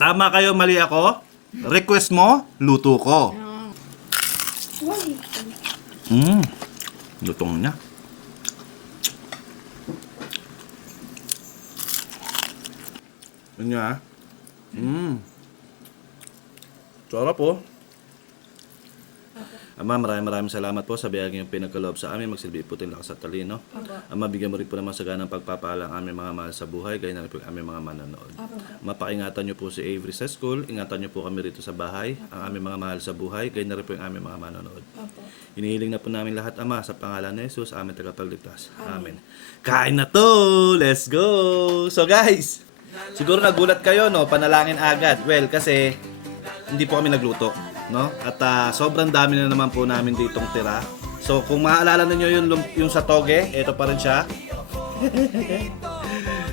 Tama kayo, mali ako. Request mo, luto ko. Lutong niya. Yun nga. Sarap po. Ama, maraming salamat po sa biyaya yung pinagkaloob sa amin. Magsilbi po tayong lakas at talino. Ama, bigyan mo rin po naman sa ganang pagpapala ang aming mga mahal sa buhay, gaya na rin po ang aming mga manonood. Mapakingatan niyo po si Avery sa school, ingatan niyo po kami rito sa bahay, ang aming mga mahal sa buhay, gaya na rin po ang aming mga manonood. Hinihiling na po namin lahat, Ama, sa pangalan ni Jesus, aming tagapagligtas. Amen. Kain na to! Let's go! So guys, siguro nagulat kayo, no? Panalangin agad. Well, kasi hindi po kami nagluto, no? At sobrang dami na naman po namin ditong tira. So kung maaalala niyo yung sa toge, ito pa rin siya.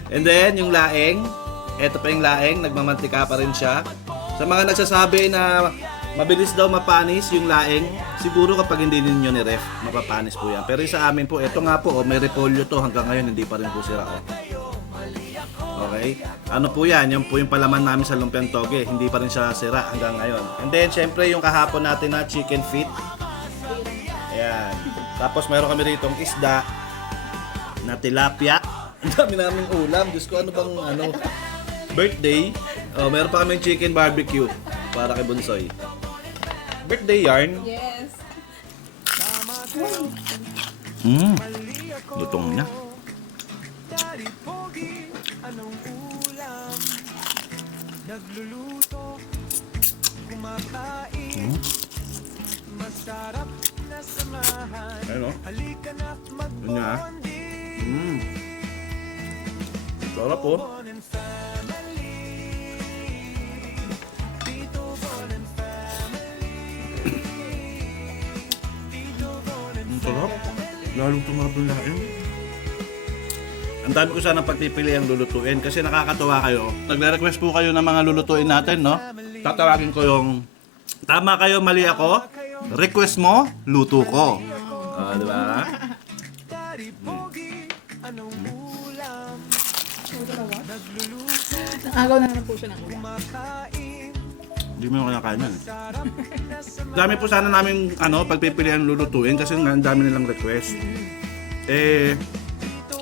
And then yung laing, ito pa yung laing, nagmamantika pa rin siya. Sa mga nagsasabi na mabilis daw mapanis yung laing, siguro kapag hindi ninyo ni-ref, mapapanis po yan. Pero sa amin po, ito nga po, may repolyo to, hanggang ngayon hindi pa rin po sira. Okay? Ano po yan? Yan po yung palaman namin sa lumpiang toge. Hindi pa rin siya sira hanggang ngayon. And then, syempre, yung kahapon natin na chicken feet. Ayan. Tapos, mayroon kami rito isda na tilapia. Ang dami namin ulam. Diyos ko, ano bang birthday. Oh, mayroon pa kami chicken barbecue para kay Bunsoy. Birthday yarn. Yes. Lutong niya. Anong ulam? Nagluluto, kumakain, masarap na samahan. Ayun, Halika na yun nga. mag-bonding. Sarap po. Bon and family. Tito Bon and family. Tito Bon and Sarap. Lalong tumarap yung laing. Ang dami ko sana pagpipili ang lulutuin kasi nakakatuwa kayo. Nagre-request po kayo ng mga lulutuin natin, no? Tatawagin ko yung tama kayo, mali ako. Request mo, luto ko. Di ba? Daddy Pogi, anong ulam? Nagluluto, Nakagaw na naman po siya ng ulam. kumakain, Hindi mo yung kinakain yan. sarap na samahan. Dami po sana namin pagpipili ang lulutuin kasi ang dami nilang request.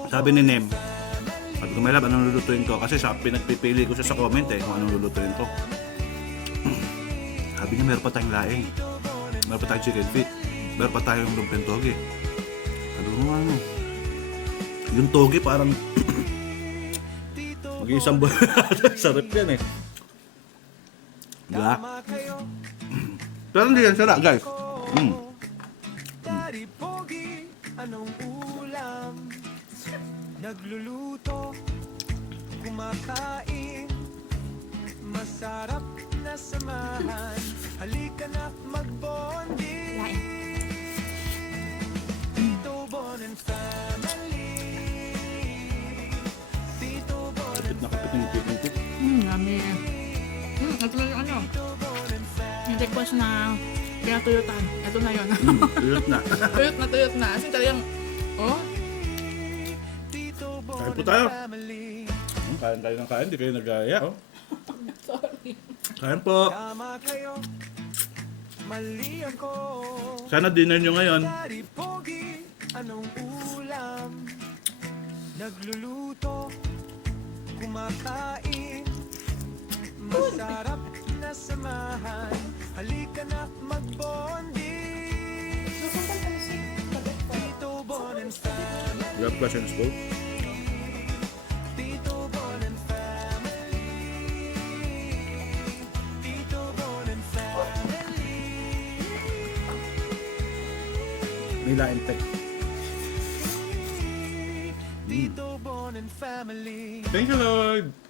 Sabi ni Nem, sabi ko, Melab, anong lulutuin ko? Kasi pinagpipili ko siya sa comment kung anong lulutuin ko. Sabi niya, meron pa tayong laing. Meron pa tayong chicken feet. Meron pa tayong lumpiang toge. Sabi ko, yung toge parang mag-iisang buwan. Sarap yan eh. Diba? Pero hindi yan sarap, guys. Daddy Pogi, anong ulam? Nagluluto, kumakain, masarap na samahan. Halika na mag-bonding. Tito Bon and family. Tito Bon Kapit na kapit yung chicken feet. Yummy. Ito na yung yung request na pinatuyutan. Ito na yun. Tuyot na. tuyot na. As in talagang, Kain po tayo. Kain tayo ng kain, di kayo nagaya. Oh. sorry. Kain po. Tama kayo, mali ako. Sana dinner nyo ngayon. Daddy Pogi, anong ulam? Nagluluto, kumakain, masarap na samahan. Halika na mag-bonding. Tito Bon and family. You have questions po? Tito Bon and family. Tito Bon and family. Nila Intec. Tito Bon and family. Thank you, Lord.